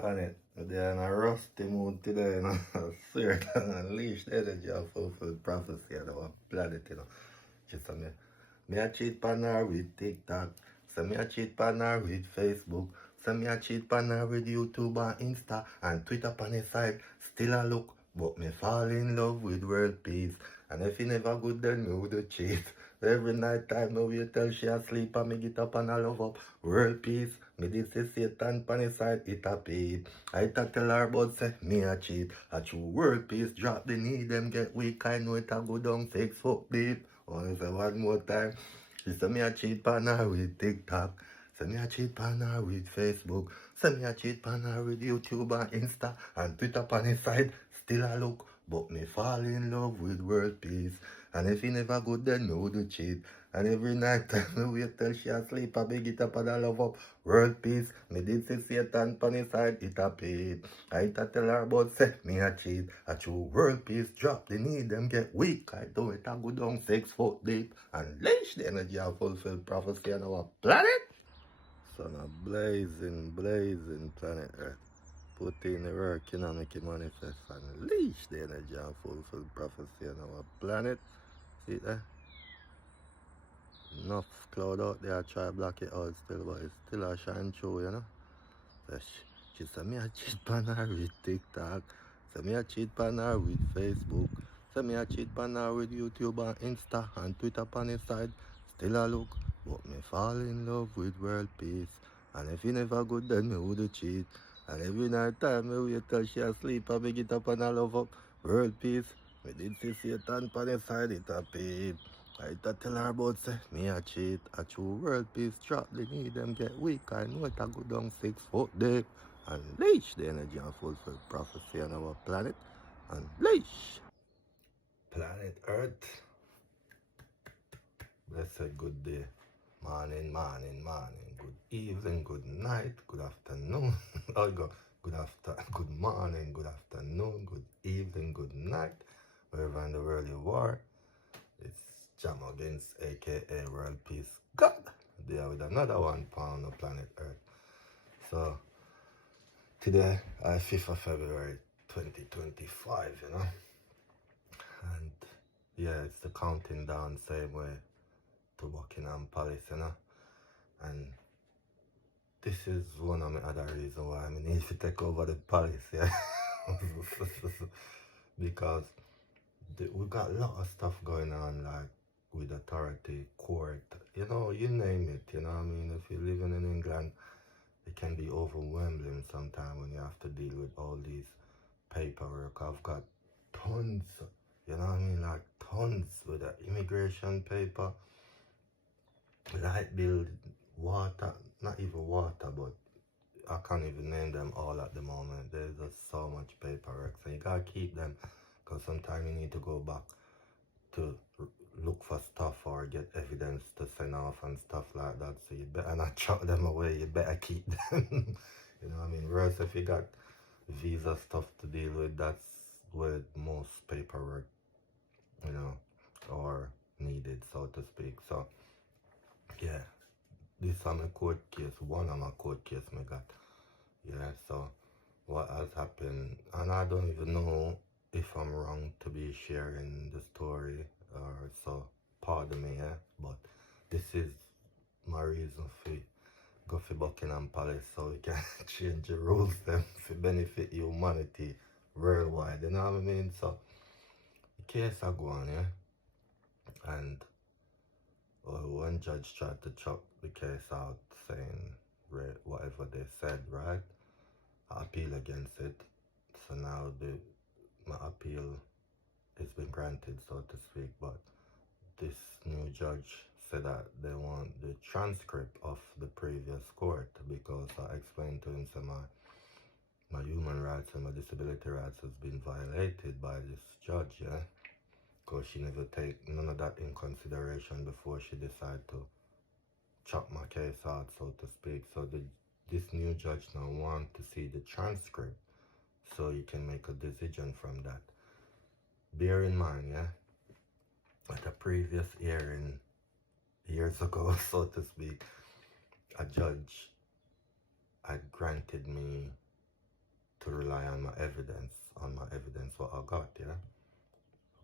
Planet, they're in a rusty mood today, you know. Swear and unleash the energy of fulfilled prophecy on our planet, you know. Just me a cheat partner with TikTok, so me a cheat partner with Facebook, so me a cheat partner with YouTube and Insta and Twitter on the side. Still a look, but me fall in love with world peace. And if you never good, then me would cheat. Every night time me wait till she asleep and me get up and I love up. World peace, me this is Satan pan the side, it a paid. I tell her about say me a cheat. A true world peace drop the knee, them get weak. I know it a go down 6 foot deep. Wanna say one more time. She say me a cheat partner with TikTok. Say me a cheat partner with Facebook. Say me a cheat partner with YouTube and Insta and Twitter on the side. Still a look, but me fall in love with world peace. And if he never good, then me would cheat. And every night time me wait till she asleep, I beg it up and I love up. World peace, me did say Satan on the side, it a paid. I tell her about say me a cheat. A true world peace drop the knee, them get weak. I do it a go down 6 foot deep. And launch the energy of fulfilled prophecy on our planet. Son of blazing planet Earth. Put in the work, you know, make it manifest and unleash the energy and fulfill prophecy on our planet. See it there? Enough cloud out there, try block it out still, but it's still a shine through, you know. So she said me a cheat partner with TikTok. So me a cheat partner with Facebook. So me a cheat partner with YouTube and Insta and Twitter on the side. Still a look, but me fall in love with world peace. And if you never good, then me would cheat. And every night time me wait till she asleep, I beg it up and I love up world peace. Me did see Satan on the side, it a paid. I tell her about say me a cheat, a true world peace drop the knee, them get weak. I know it a go down 6 foot deep. Unleash the energy and fulfill prophecy on our planet. Unleash. Planet Earth. Blessed good day. Morning. Good evening, good night, good afternoon. Good morning, good afternoon, good evening, good night. Wherever in the world you are. It's Jam Against, aka World Peace God. There with another one pound on planet Earth. So today, 5th of February 2025, you know. And yeah, it's the counting down same way to Buckingham Palace, you know. And this is one of my other reasons why I need to take over the palace, yeah. Because we got a lot of stuff going on, like with authority, court, you know, you name it, you know what I mean? If you're living in England, it can be overwhelming sometimes when you have to deal with all these paperwork. I've got tons, you know what I mean, like tons with the immigration paper, light bill, water, not even water, but I can't even name them all at the moment. There's just so much paperwork, so you gotta keep them, because sometimes you need to go back to look for stuff or get evidence to send off and stuff like that. So you better not chuck them away, you better keep them. You know what I mean? Whereas if you got visa stuff to deal with, that's where most paperwork, you know, or needed, so to speak. So yeah, this is my court case, one of my court case I got. Yeah, so what has happened, and I don't even know if I'm wrong to be sharing the story, or so pardon me, yeah, but this is my reason for go for Buckingham Palace, so we can change the rules them to benefit humanity worldwide, you know what I mean? So the case I go on, yeah, and one judge tried to chuck the case out saying whatever they said, right? I appeal against it, so now my appeal has been granted, so to speak, but this new judge said that they want the transcript of the previous court, because I explained to him that my human rights and my disability rights has been violated by this judge, yeah, because she never take none of that in consideration before she decided to chop my case out, so to speak. So this new judge now want to see the transcript so you can make a decision from that. Bear in mind, yeah, at a previous hearing years ago, so to speak, a judge had granted me to rely on my evidence what I got, yeah?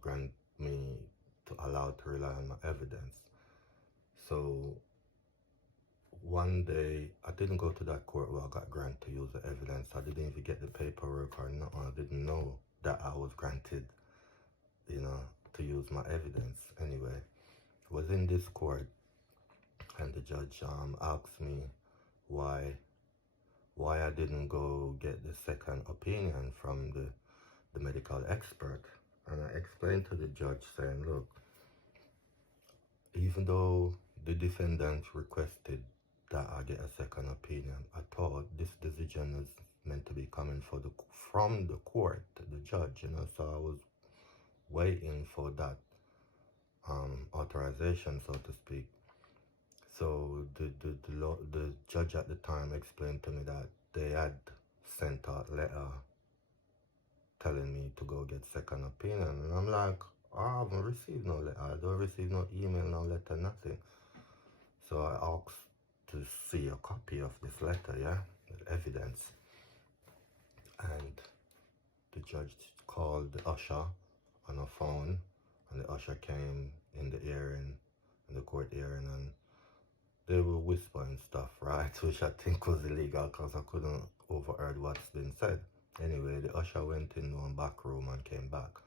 Grant me to allow to rely on my evidence. So one day, I didn't go to that court where I got granted to use the evidence. I didn't even get the paperwork or nothing. I didn't know that I was granted, to use my evidence. Anyway, was in this court, and the judge asked me why I didn't go get the second opinion from the medical expert. And I explained to the judge saying, look, even though the defendant requested that I get a second opinion, I thought this decision is meant to be coming from the court, the judge, so I was waiting for that authorization, so to speak. So the judge at the time explained to me that they had sent out a letter telling me to go get second opinion, and I'm like, I haven't received no letter. I don't receive no email, no letter, nothing. So I asked to see a copy of this letter, yeah, with evidence. And the judge called the usher on a phone, and the usher came in the court hearing, and they were whispering stuff, right, which I think was illegal because I couldn't overheard what's been said. Anyway, the usher went in one back room and came back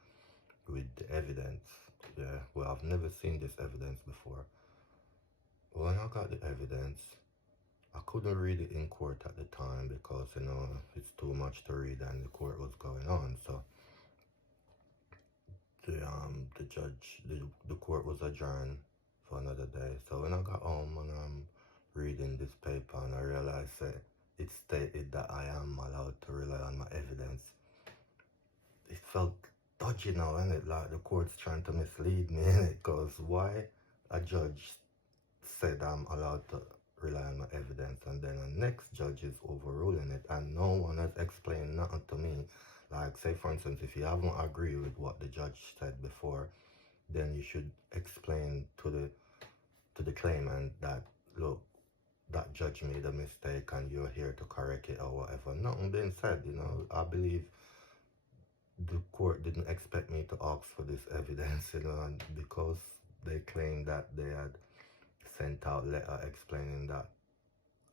with the evidence. Yeah, well, I've never seen this evidence before. When I got the evidence, I couldn't read it in court at the time because, it's too much to read and the court was going on. So the judge, the court was adjourned for another day. So when I got home and I'm reading this paper, and I realized that it stated that I am allowed to rely on my evidence, it felt dodgy now, innit? Like the court's trying to mislead me, innit? Because why a judge said I'm allowed to rely on my evidence, and then the next judge is overruling it, and no one has explained nothing to me. Like, say for instance, if you haven't agreed with what the judge said before, then you should explain to the claimant that, look, that judge made a mistake and you're here to correct it or whatever. Nothing being said, I believe the court didn't expect me to ask for this evidence, and because they claimed that they had sent out a letter explaining that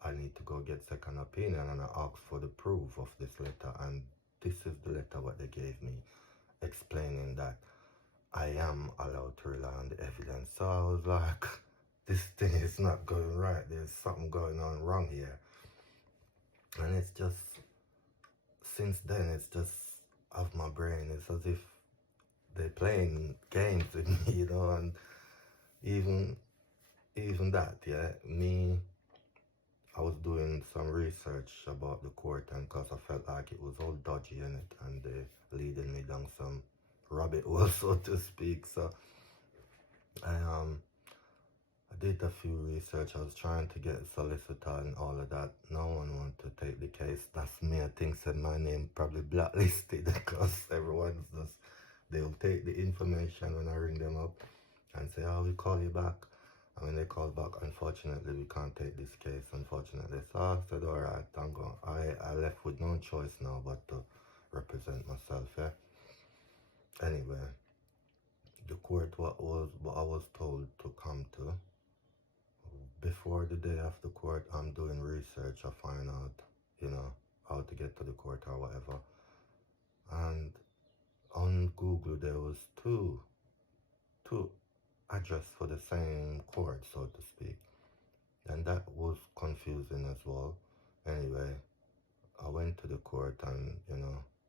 I need to go get second opinion, and I asked for the proof of this letter, and this is the letter what they gave me, explaining that I am allowed to rely on the evidence. So I was like, this thing is not going right. There's something going on wrong here. And it's just, since then, it's just off my brain. It's as if they're playing games with me, and even that, yeah, I was doing some research about the court, and because I felt like it was all dodgy in it, and they leading me down some rabbit hole, so to speak. So I did a few research. I was trying to get a solicitor and all of that. No one wanted to take the case. That's me. I think said my name probably blacklisted because everyone's just, they'll take the information when I ring them up and say, oh, we'll call you back. And when they call back, unfortunately, we can't take this case, unfortunately. So I said, all right, I'm going. I left with no choice now but to represent myself, yeah. Anyway, the court, what I was told to come to, before the day of the court, I'm doing research. I find out, how to get to the court or whatever. And on Google, there was two addresses for the same court, so to speak. And that was confusing as well. Anyway, I went to the court and,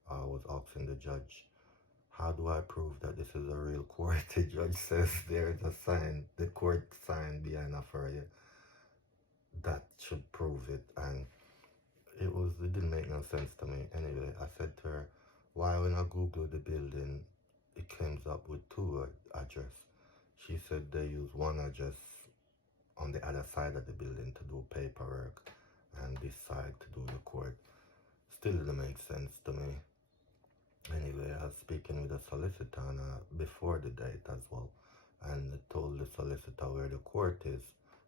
I was asking the judge, how do I prove that this is a real court? The judge says there's a sign, the court sign behind a furrier. That should prove it. And it didn't make no sense to me. Anyway, I said to her, why when I Google the building, it comes up with two addresses? She said they use one address on the other side of the building to do paperwork, and this side to do the court. Still didn't make sense to me. Anyway, I was speaking with a solicitor before the date as well, and I told the solicitor where the court is,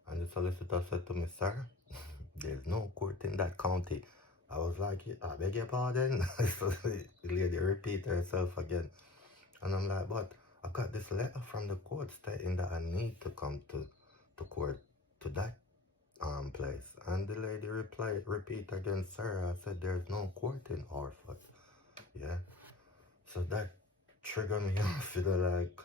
and the solicitor said to me, sir, there's no court in that county. I was like, "Yeah, I beg your pardon." So the lady repeat herself again. And I'm like, but I got this letter from the court stating that I need to come to court to that place. And the lady repeat again, sir, I said there's no court in Orford. Yeah. So that triggered me off, like,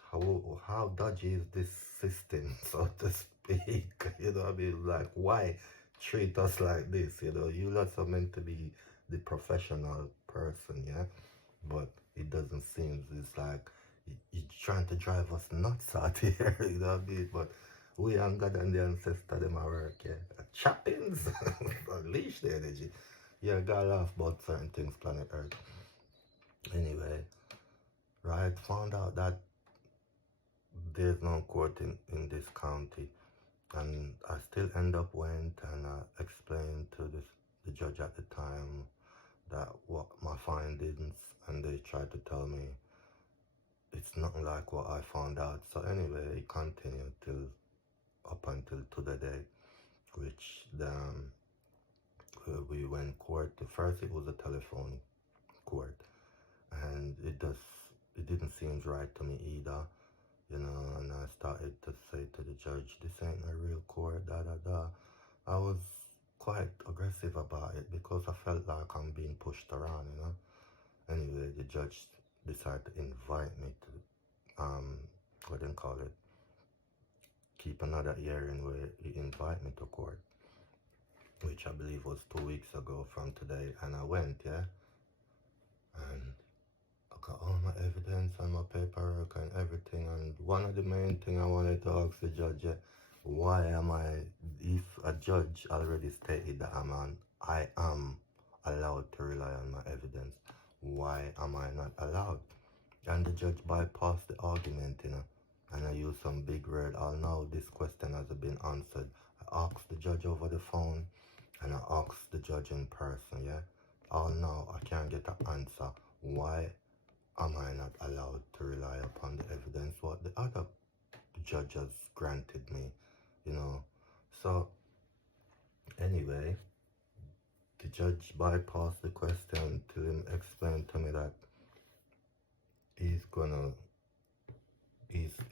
how dodgy is this system, so to speak? You know what I mean? Like, why treat us like this? You lots are meant to be the professional person, yeah? But it doesn't seem, it's like, you're trying to drive us nuts out here, you know what I mean? But we and God and the ancestor, them are work, yeah? Chappings, unleash the energy. Yeah, gotta laugh about certain things, planet Earth. Anyway, right, found out that there's no court in this county, and I still end up went and explained to the judge at the time that what my findings, and they tried to tell me it's nothing like what I found out. So anyway, it continued till up until today, which we went court. First it was a telephone court, and it didn't seem right to me either. And I started to say to the judge, this ain't a real court, da da da. I was quite aggressive about it because I felt like I'm being pushed around. Anyway, the judge decided to invite me to, what do you call it, keep another hearing where he invite me to court, which I believe was 2 weeks ago from today, and I went, yeah, and I got all my evidence and my paperwork and everything, and one of the main thing I wanted to ask the judge, yeah, why am I, if a judge already stated that I am allowed to rely on my evidence, why am I not allowed? And the judge bypassed the argument, and I used some big word. I'll know this question hasn't been answered. I asked the judge over the phone, and I asked the judge in person, yeah? I'll know I can't get an answer. Why am I not allowed to rely upon the evidence what the other judges granted me? So anyway, the judge bypassed the question till him explained to me that he's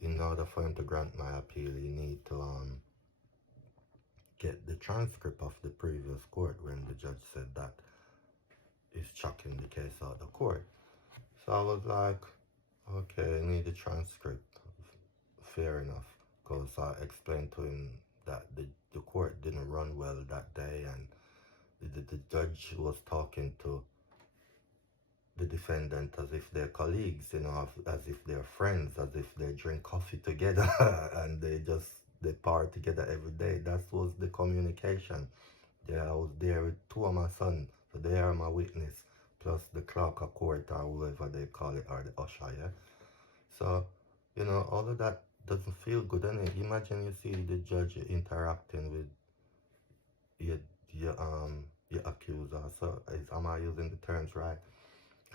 in order for him to grant my appeal, he need to get the transcript of the previous court when the judge said that he's chucking the case out of the court. So I was like, okay, I need a transcript. Fair enough, because I explained to him that the court didn't run well that day, and the judge was talking to the defendant as if they're colleagues, as if they're friends, as if they drink coffee together and they part together every day. That was the communication. Yeah, I was there with two of my sons, so they are my witness, plus the clerk of court or whoever they call it, or the usher, yeah? So, all of that doesn't feel good, innit? Imagine you see the judge interacting with your your accuser. So, am I using the terms right?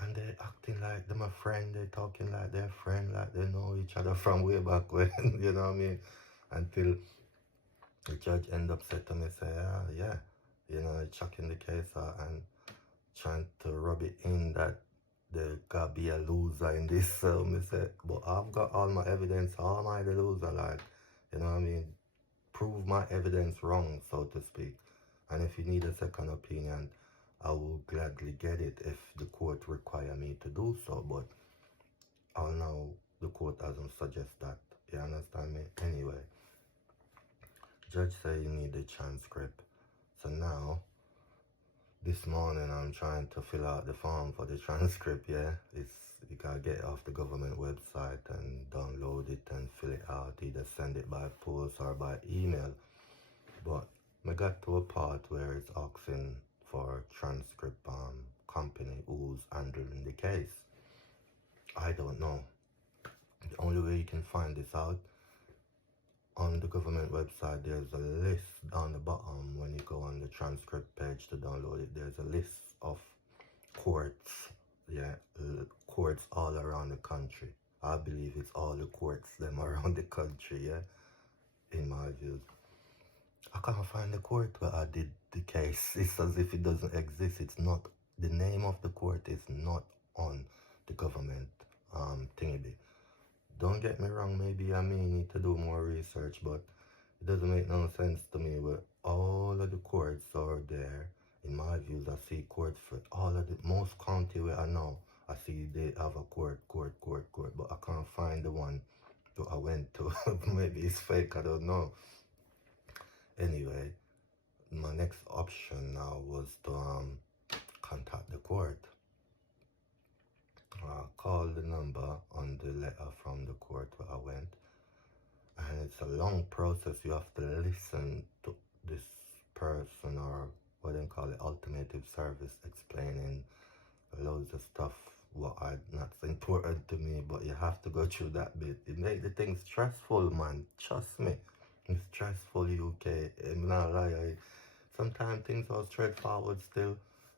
And they acting like them a friend, they talking like they're friend, like they know each other from way back when, you know what I mean? Until the judge end up said to me, say, yeah, chucking the case out and trying to rub it in that there gotta be a loser in this. So me say, but I've got all my evidence, how am I the loser? Like, you know what I mean? Prove my evidence wrong, so to speak. And if you need a second opinion, I will gladly get it if the court require me to do so, but I'll know the court doesn't suggest that. You understand me? Anyway, judge say you need a transcript. So now, this morning I'm trying to fill out the form for the transcript, yeah? You gotta get it off the government website and download it and fill it out, either send it by post or by email. But I got to a part where it's asking for transcript company who's handling the case. I don't know. The only way you can find this out, on the government website, there's a list down the bottom. When you go on the transcript page to download it, there's a list of courts, yeah, courts all around the country. I believe it's all the courts them around the country, yeah, in my views. I can't find the court where I did the case. It's as if it doesn't exist. It's not, the name of the court is not on the government thingy. Don't get me wrong, maybe I may need to do more research, but it doesn't make no sense to me where all of the courts are there. In my views, I see courts for all of the most county where I know. I see they have a court, but I can't find the one that I went to. Maybe it's fake, I don't know. Anyway, my next option now was to contact the court. I called the number on the letter from the court where I went, and it's a long process. You have to listen to this person, or what they call it, alternative service, explaining loads of stuff what I not important to me, but you have to go through that bit. It make the thing stressful, man. Trust me, it's stressful. UK, I'm not lie. Sometimes things are straightforward still,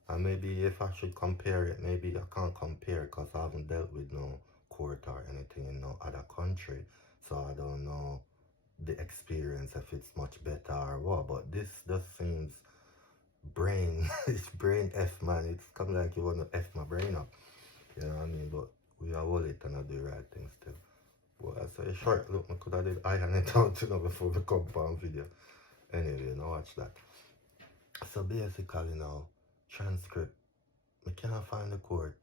and maybe if I should compare it, maybe I can't compare because I haven't dealt with no court or anything in no other country, so I don't know the experience if it's much better or what. But this just seems brain, it's brain F, man. It's kind of like you want to F my brain up, you know what I mean? But we are all it and I do the right thing still. But I say short look, I could have did iron it out, you know, before we come on video. Anyway, now watch that. So basically now, transcript, I can't find the court,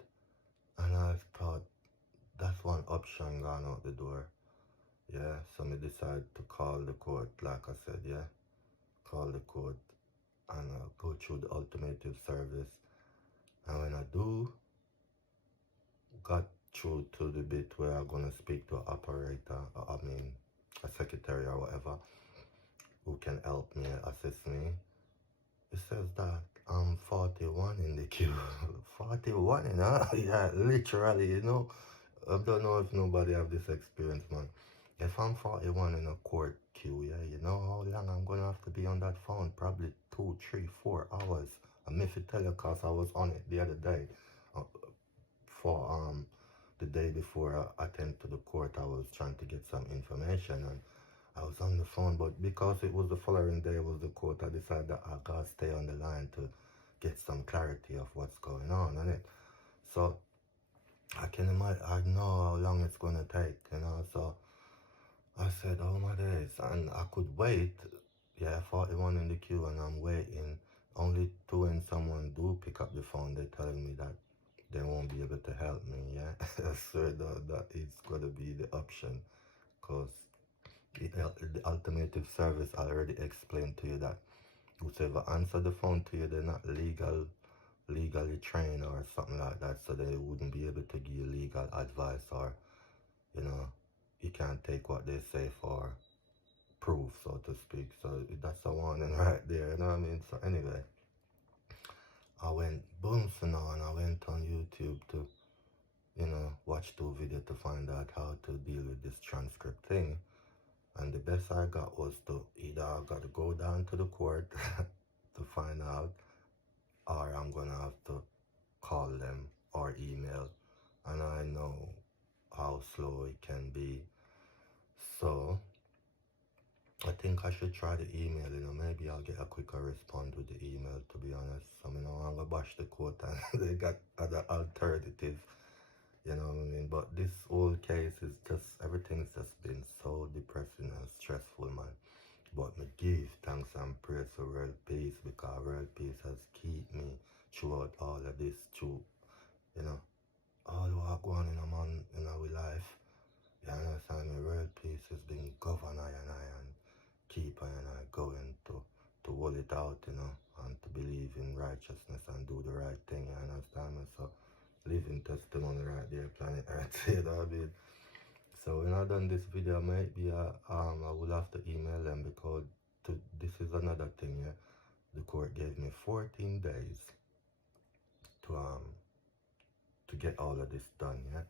and I thought that's one option gone out the door. Yeah, so I decide to call the court, like I said, yeah, call the court and go through the alternative service. And when I do, got through to the bit where I'm gonna speak to an operator, I mean a secretary or whatever, who can help me, assist me. It says that I'm 41 in the queue. 41, you know? Yeah, literally, you know. I don't know if nobody have this experience, man. If I'm 41 in a court queue, yeah, you know how long I'm gonna have to be on that phone? Probably 2, 3, 4 hours. I'm if tell you cause I was on it the other day. Uh, for the day before I attend to the court, I was trying to get some information, and I was on the phone, but because it was the following day was the court, I decided that I gotta stay on the line to get some clarity of what's going on in it. So I can imagine, I know how long it's gonna take, you know. So I said, oh my days, and I could wait. Yeah, 41 in the queue, and I'm waiting. Only two, when someone do pick up the phone, they're telling me that they won't be able to help me. Yeah, so that is gonna be the option, cause the alternative service already explained to you that whoever answer the phone to you, they're not legally trained or something like that, so they wouldn't be able to give you legal advice, or you know, you can't take what they say for proof, so to speak. So that's a warning right there, you know what I mean? So anyway, I went boom, so now, and I went on YouTube to, you know, watch 2 videos to find out how to deal with this transcript thing. And the best I got was to either I got to go down to the court to find out, or I'm gonna have to call them or email. And I know how slow it can be. So I think I should try the email, you know, maybe I'll get a quicker response with the email, to be honest. So, you know, I'm gonna bash the court and they got other alternatives, you know what I mean? But this whole case is just, everything's just been so depressing and stressful, man. But me give thanks and praise for world peace, because world peace has kept me throughout all of this, through, you know, all what going in our life. You understand me? World peace has been govern I and keep I and I going to hold it out, you know, and to believe in righteousness and do the right thing, you understand me? So living testimony right there, planet Earth, you know what I mean? So when I done this video, maybe I will have to email them, because this is another thing, yeah. The court gave me 14 days to get all of this done, yeah.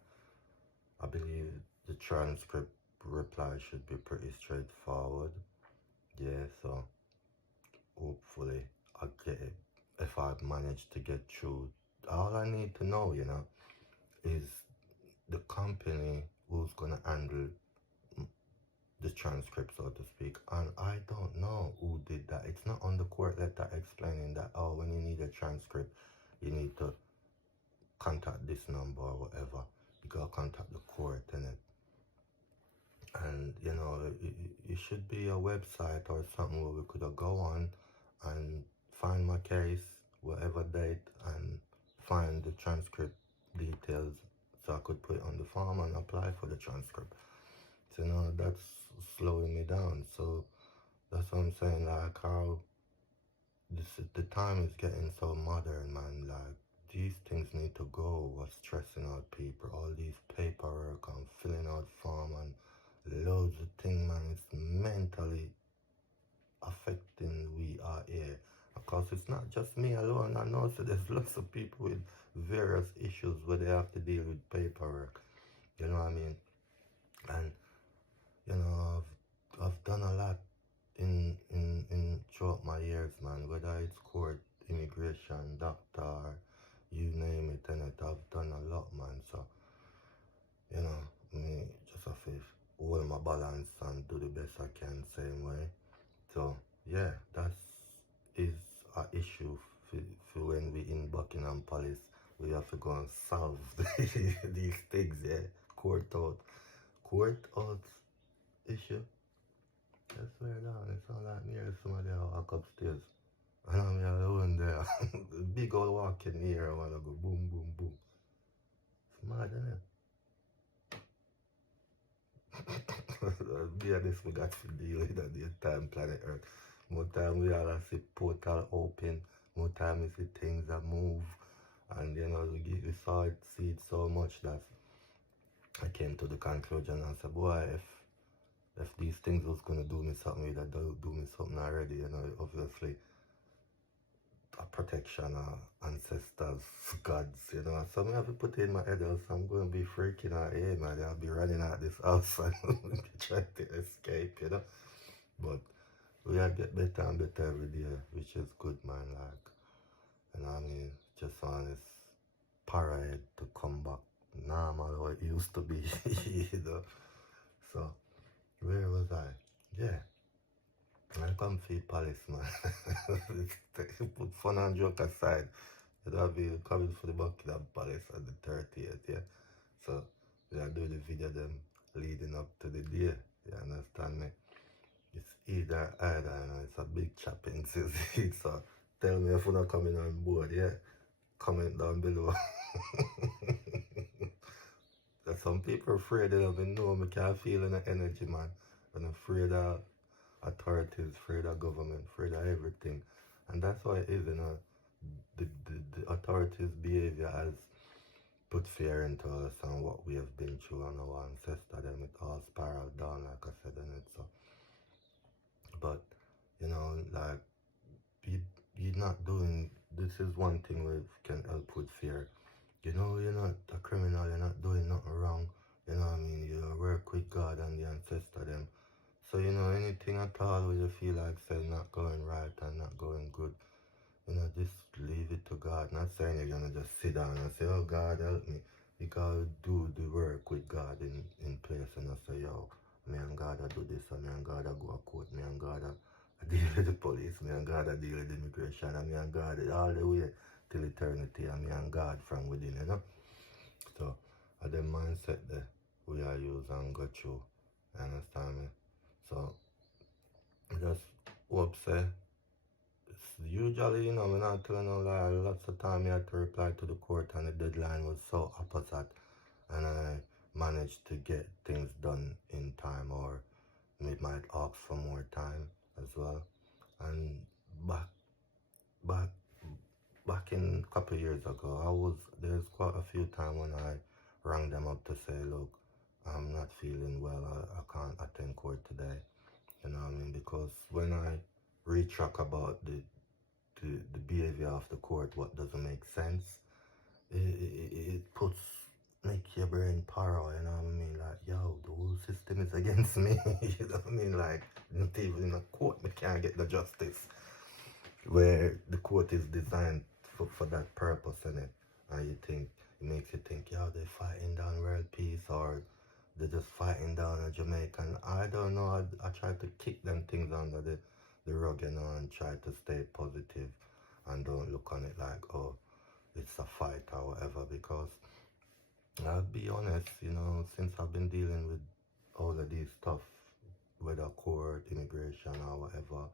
I believe the transcript reply should be pretty straightforward, yeah. So hopefully I get it. If I manage to get through, all I need to know, you know, is the company who's gonna handle the transcript, so to speak. And I don't know who did that. It's not on the court letter explaining that, oh, when you need a transcript, you need to contact this number or whatever. You gotta contact the court, innit? And you know, it should be a website or something where we could go on and find my case, whatever date, and find the transcript details so I could put it on the form and apply for the transcript. So, you know, that's slowing me down. So that's what I'm saying, like how the time is getting so modern, man. Like these things need to go. What's stressing out people? All these paperwork and filling out form and loads of things, man. It's mentally affecting we are here. Of course, it's not just me alone. I know so there's lots of people with various issues where they have to deal with paperwork. You know what I mean? And you know, I've done a lot in throughout my years, man. Whether it's court, immigration, doctor, you name it, and I've done a lot, man. So you know, me just have to hold my balance and do the best I can, same way. So yeah, that's is a issue for when we in Buckingham Palace. We have to go and solve these things, yeah. Court out issue. I swear down, it sound like me or somebody walk upstairs. And I'm here alone there. Big old walking here, I wanna go boom, boom, boom. It's mad, isn't it? Yeah, this we got to deal with at the time planet Earth. More time we all see portal open, more time we see things that move. And you know, we saw it, see it so much that I came to the conclusion and said, boy, if these things was gonna do me something, they'd do me something already, you know, obviously a protection, ancestors, gods, you know. So I have to put in my head else I'm gonna be freaking out here, man. I'll be running out this house and trying to escape, you know. But we are get better and better every day, which is good, man. Like, you know what I mean? Just on this parade to come back normal how it used to be, you know. So where was I? Yeah. I come feed Palace, man. Put fun and joke aside. It'll be coming for the Buckingham Palace on the 30th, yeah. So we are doing the video them leading up to the day. You understand me? It's either, you know, it's a big chopping season. So tell me if you're not coming on board, yeah. Comment down below. There's some people afraid they don't even know me, can't feel the energy, man. And I'm afraid of authorities, afraid of government, afraid of everything. And that's why it is, you know, the authorities' behavior has put fear into us and what we have been through and our ancestors, them it all spiraled down, like I said, in it. So, but, you know, like, you're not doing, this is one thing where can help with fear. You know, you're not a criminal, you're not doing nothing wrong. You know what I mean? You work with God and the ancestor them. So, you know, anything at all where you feel like saying not going right and not going good, you know, just leave it to God. Not saying you're gonna just sit down and say, oh God help me. You gotta do the work with God in place and I say, yo, me and God I do this and me and God I go to court, me and God I deal with the police, me and God I deal with immigration and me and God all the way till eternity and me and God from within, you know. So the mindset that we are use and go through. You understand me? So just hope say usually, you know, I'm not telling no lie, lots of time I had to reply to the court and the deadline was so opposite and I managed to get things done in time or we might ask for more time as well. And back back in a couple of years ago, there's quite a few times when I rang them up to say, look, I'm not feeling well, I can't attend court today. You know what I mean? Because when I retrack about the behavior of the court, what doesn't make sense, it make your brain paro, you know what I mean? Like, yo, the whole system is against me, you know what I mean? Like, not even in a court, we can't get the justice where the court is designed for that purpose, in it. And you think, it makes you think, yo, they're fighting down world peace or they're just fighting down a Jamaican. I don't know. I try to kick them things under the rug, you know, and try to stay positive and don't look on it like, oh, it's a fight or whatever. Because I'll be honest, you know, since I've been dealing with all of these stuff, whether court, immigration or whatever,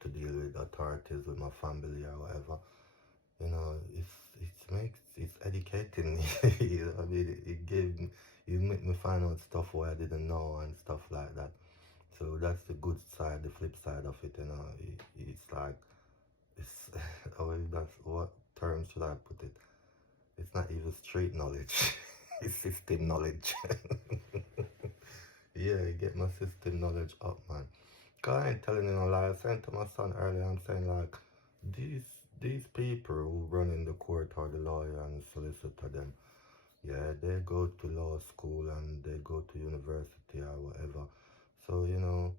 to deal with authorities, with my family or whatever, you know, it's educating me. You know, I mean, it make me find out stuff where I didn't know and stuff like that. So that's the good side, the flip side of it, you know. It's like, it's, oh, that's, what term should I put it? It's not even street knowledge, it's system knowledge. Yeah, get my system knowledge up, man. Cause I ain't telling you no lie. I was saying to my son earlier, I'm saying like, these these people who run in the court or the lawyer and solicitor them, yeah, they go to law school and they go to university or whatever. So, you know,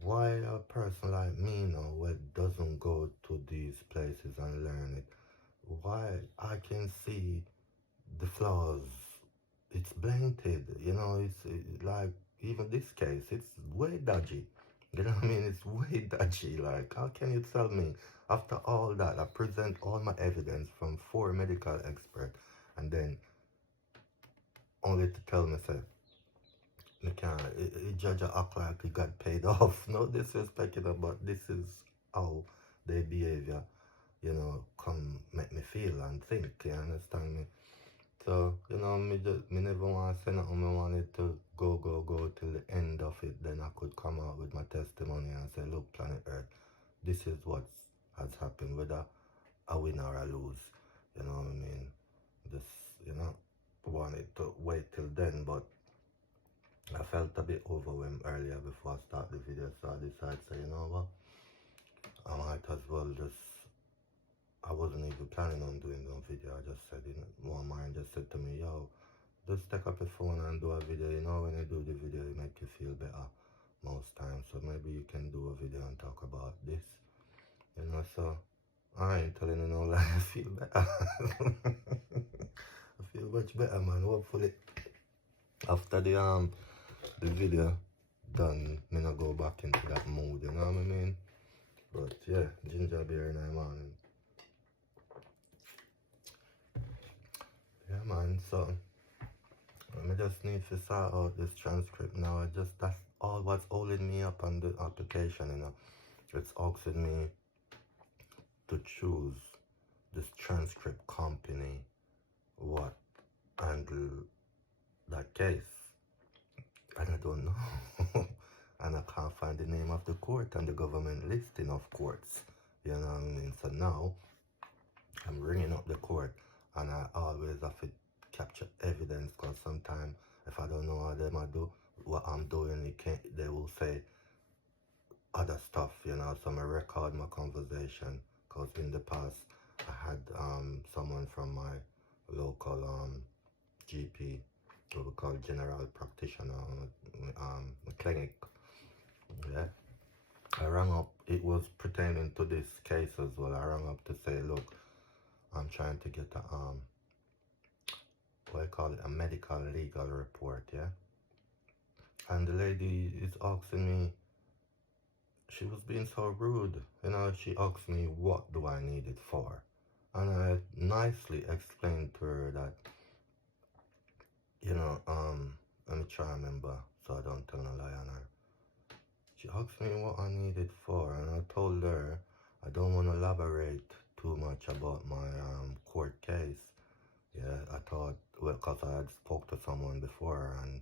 why a person like me now what doesn't go to these places and learn it? Why I can see the flaws. It's blamed, you know, like, even this case, it's way dodgy. You know what I mean? It's way dodgy. Like, how can you tell me after all that I present all my evidence from 4 medical experts and then only to tell me, say, you can't, judge act like he got paid off. No disrespect, you know, but this is how their behavior, you know, come make me feel and think, you understand me? So, you know, me never want to say nothing. Me wanted to go till the end of it. Then I could come out with my testimony and say, look, planet Earth, this is what has happened, whether I win or I lose. You know what I mean? Just, you know, wanted to wait till then, but I felt a bit overwhelmed earlier before I start the video, so I decided to say, you know what, I might as well just, I wasn't even planning on doing no video. I just said, you know, one mind just said to me, yo, just take up your phone and do a video. You know, when you do the video, it make you feel better most times. So maybe you can do a video and talk about this. You know, so I ain't telling you no lie. I feel better. I feel much better, man. Hopefully, after the video done, me not go back into that mood. You know what I mean? But yeah, ginger beer in the morning. Yeah, man. So I just need to sort out this transcript now. That's all what's holding me up on the application, you know. It's asking me to choose this transcript company what handle that case. And I don't know. And I can't find the name of the court and the government listing of courts. You know what I mean? So now I'm ringing up the court and I always have to capture evidence, because sometimes if I don't know how them I do what I'm doing, they will say other stuff, you know. So I record my conversation, because in the past I had someone from my local GP, what we call general practitioner, clinic. Yeah, I rang up. It was pertaining to this case as well. I rang up to say, look, I'm trying to get a what I call it, a medical legal report, yeah. And the lady is asking me, she was being so rude, you know. She asked me what do I need it for, and I nicely explained to her that, you know, let me try and remember so I don't tell a lie on her. She asked me what I need it for, and I told her I don't want to elaborate too much about my court case. Yeah, I thought, well, because I had spoke to someone before, and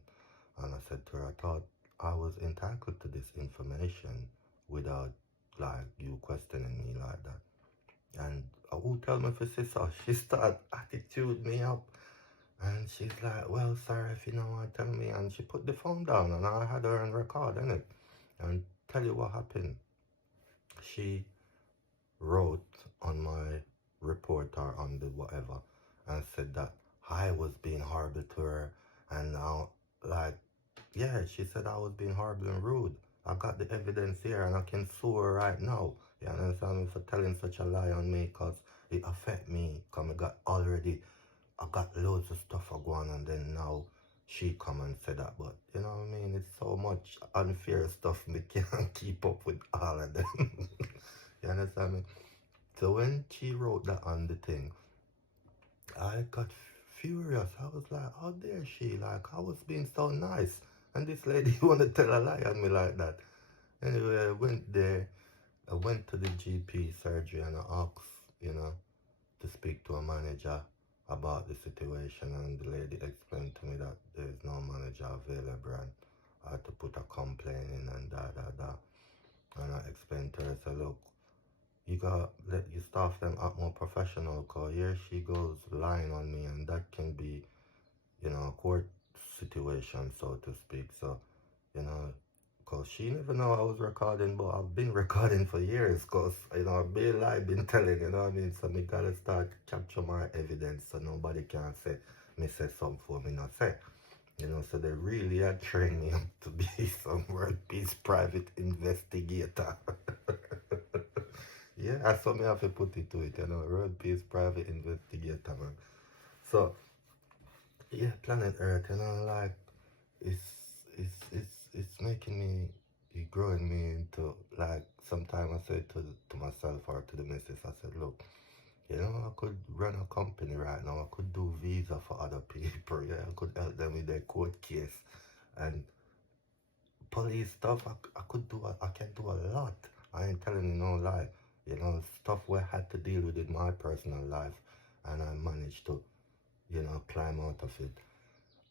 I said to her, I thought I was entitled to this information without, like, you questioning me like that. And who tell me for sister? She started attitude me up. And she's like, well, sir, if you don't want to tell me. And she put the phone down, and I had her on record, innit? And tell you what happened. She wrote on my report or on the whatever and said that I was being horrible to her. And now, like, yeah, she said I was being horrible and rude. I got the evidence here and I can sue her right now. You understand me, for telling such a lie on me, because it affect me. Because I got loads of stuff going on, and then now she come and say that, but you know what I mean? It's so much unfair stuff me can't keep up with all of them. You understand me? So when she wrote that on the thing, I got furious. I was like, how dare she? Like, I was being so nice. And this lady wanna tell a lie on me like that. Anyway, I went there. I went to the GP surgery and I asked, you know, to speak to a manager about the situation, and the lady explained to me that there is no manager available and I had to put a complaint in and da. And I explained to her, I said, look, you gotta let your staff them act more professional, cause here she goes lying on me, and that can be, you know, a court situation, so to speak. So, you know, cause she never know I was recording, but I've been recording for years, cause, you know, I've been telling, you know what I mean? So me gotta start capture my evidence so nobody can say me say something for me not say. You know, so they really are training me up to be some world peace private investigator. Yeah, that's what me have to put it to it, you know, world peace private investigator, man. So, yeah, planet Earth, you know, like, it's making me, it growing me into, like, sometimes I say to myself or to the missus, I said, look, you know, I could run a company right now. I could do visa for other people. Yeah, I could help them with their court case and police stuff. I could do. I can do a lot. I ain't telling you no lie. You know, stuff where I had to deal with in my personal life, and I managed to, you know, climb out of it.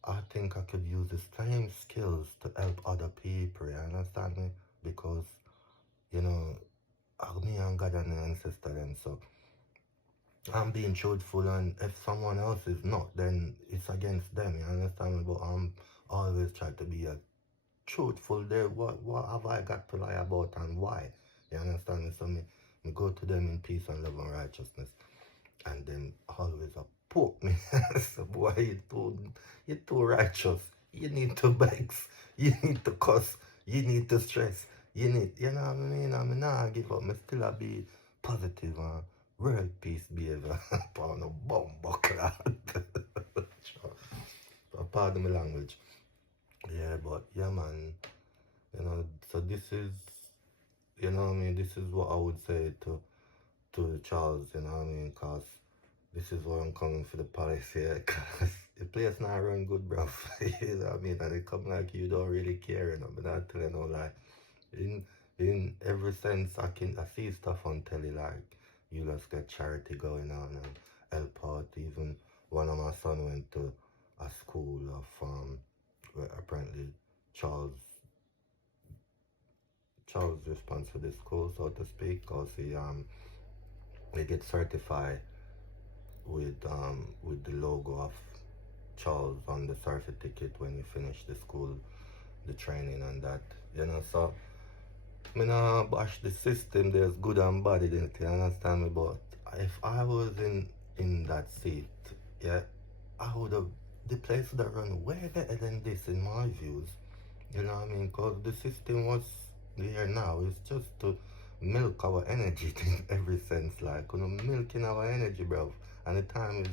I think I could use the same skills to help other people. You understand me? Because, you know, me and God and the ancestor them, so I'm being truthful, and if someone else is not, then it's against them, you understand me? But I'm always trying to be a truthful there. What have I got to lie about and why? You understand me? So me go to them in peace and love and righteousness. And then always a poke me. So boy, you too righteous. You need to vex. You need to cuss. You need to stress. You know what I mean? I mean, nah, give up. Me still a be positive and world peace behavior. Upon no bumbo clad. Pardon my language. Yeah, but yeah, man. You know, so this is, you know what I mean? This is what I would say to Charles, you know what I mean? Cause this is why I'm coming for the policy, yeah, cause the place not run good, bro. You know what I mean? And they come like you don't really care, you know, but not telling no lie. In in every sense, I see stuff on telly like you just get charity going on and help out. Even one of my son went to a school of where apparently Charles Charles responds for the school, so to speak, cause he gets certified with the logo of Charles on the certificate when you finish the school, the training and that, you know. So me nah bash the system. There's good and bad in it, you understand me? But if I was in that seat, yeah, I would have, the place would have run way better than this in my views. You know what I mean? Because the system was here now. It's just to milk our energy in every sense. Like, you know, milking our energy, bro. And the time is,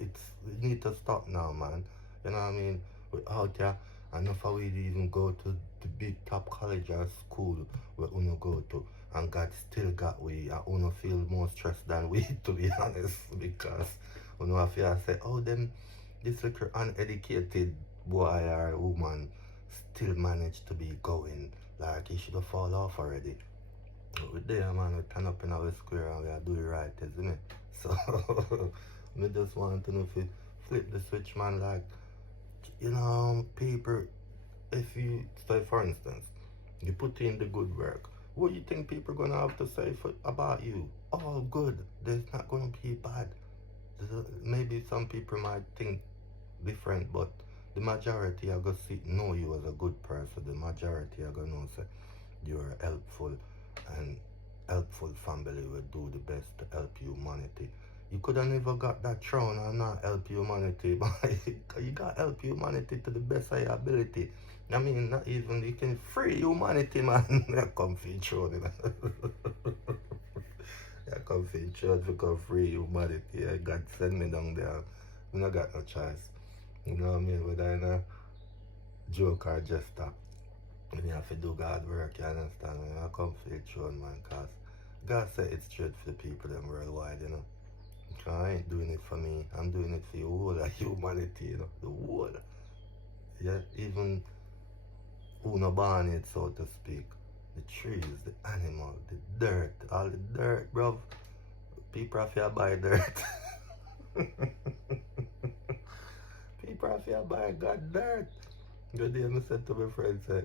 it need to stop now, man. You know what I mean? We're out there. Enough of we even go to the big top college or school where uno go to. And God still got we. And uno feel more stressed than we, to be honest. Because uno have to say, oh, them, this little uneducated boy or woman still managed to be going. Like he should have fall off already. But we there, man, we turn up in our square and we are doing right, isn't it? So we just want to know if you flip the switch, man. Like, you know, people, if you say for instance, you put in the good work, what do you think people gonna have to say about you? Oh, good. There's not gonna be bad. Maybe some people might think different, but the majority are gonna know you as a good person. The majority are gonna know say you're helpful, and helpful family will do the best to help humanity. You could have never got that throne and not help humanity, but you got help humanity to the best of your ability. I mean, not even you can free humanity, man. I come for your throne, you know. I come for your throne to come free humanity. God send me down there. I not got no choice. You know what I mean? Whether in a joke or jester. When you have to do God work, you understand? When you come for your throne, man, cause God said it's straight for the people them worldwide, you know. I ain't doing it for me. I'm doing it for the whole of humanity, you know. The whole. Yeah, even who no born it, so to speak. The trees, the animal, the dirt, all the dirt, bro. People have to buy dirt. People have to buy God dirt. The day I said to my friend, say,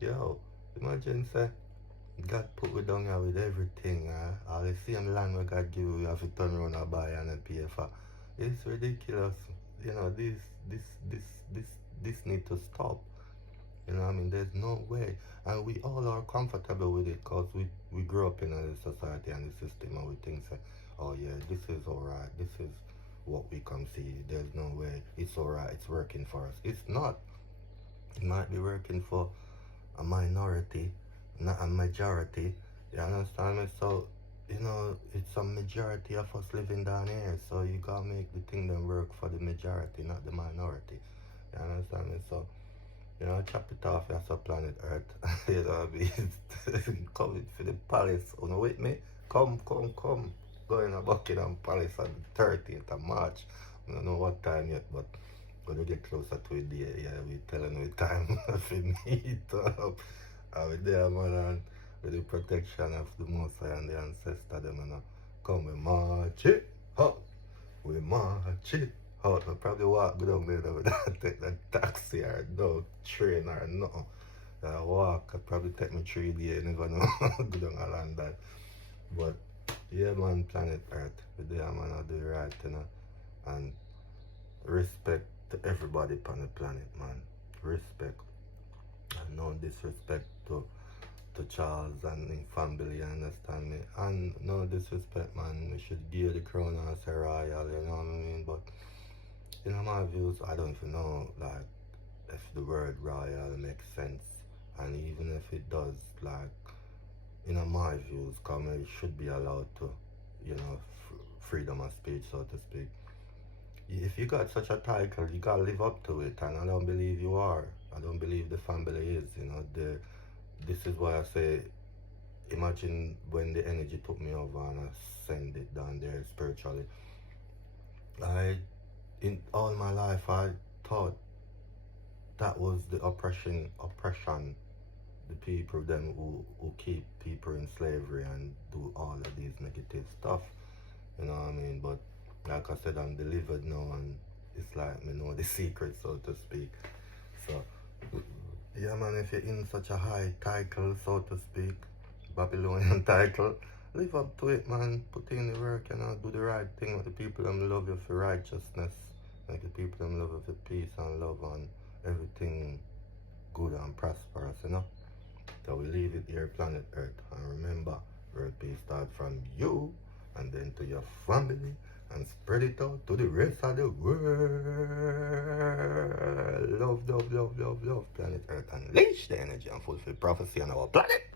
yo, imagine, say, God put we down here with everything, all the same land where God give you, you have to turn around and buy and then pay for. It's ridiculous. You know, this need to stop. You know what I mean? There's no way. And we all are comfortable with it because we grew up in a society and the system and we think, say, oh yeah, this is alright. This is what we can see. There's no way. It's alright. It's working for us. It's not. It might be working for a minority, not a majority. You understand me? So, you know, it's a majority of us living down here. So you gotta make the thing that work for the majority, not the minority. You understand me? So, you know, chop it off, that's a planet Earth. You know what I mean? Coming for the palace. You know with me? Come. Going to Buckingham Palace on the 13th of March. I don't know what time yet, but when we get closer to it, yeah, we telling you time for meet up. And we there, man, and with the protection of the Most High and the ancestor, them, you know. Come, we march it out. We march it out. We probably walk down there without take the taxi or no train or nothing. I walk, I probably take me 3 days, never know, go down a London. But, yeah, man, planet Earth. We there, man, I do right, you know. And respect to everybody on the planet, man. Respect. And no disrespect to Charles and his family, you understand me? And no disrespect, man. We should give the crown and say royal, you know what I mean? But, you know, my views, I don't even know, like, if the word royal makes sense. And even if it does, like, you know, my views, it should be allowed to, you know, freedom of speech, so to speak. If you got such a title, you gotta live up to it, and I don't believe you are. I don't believe the family is, you know. This is why I say, imagine when the energy took me over and I send it down there spiritually. In all my life, I thought that was the oppression, the people then who keep people in slavery and do all of these negative stuff, you know what I mean? But like I said, I'm delivered now and it's like me know the secret, so to speak. So yeah, man, if you're in such a high title, so to speak, Babylonian title, live up to it, man. Put in the work, you know, do the right thing with the people them love you for righteousness, make the people them love you for peace and love and everything good and prosperous, you know. So we leave it here, planet Earth. And remember, world peace starts from you and then to your family and spread it out to the rest of the world. Love, planet Earth. Unleash the energy and fulfill prophecy on our planet.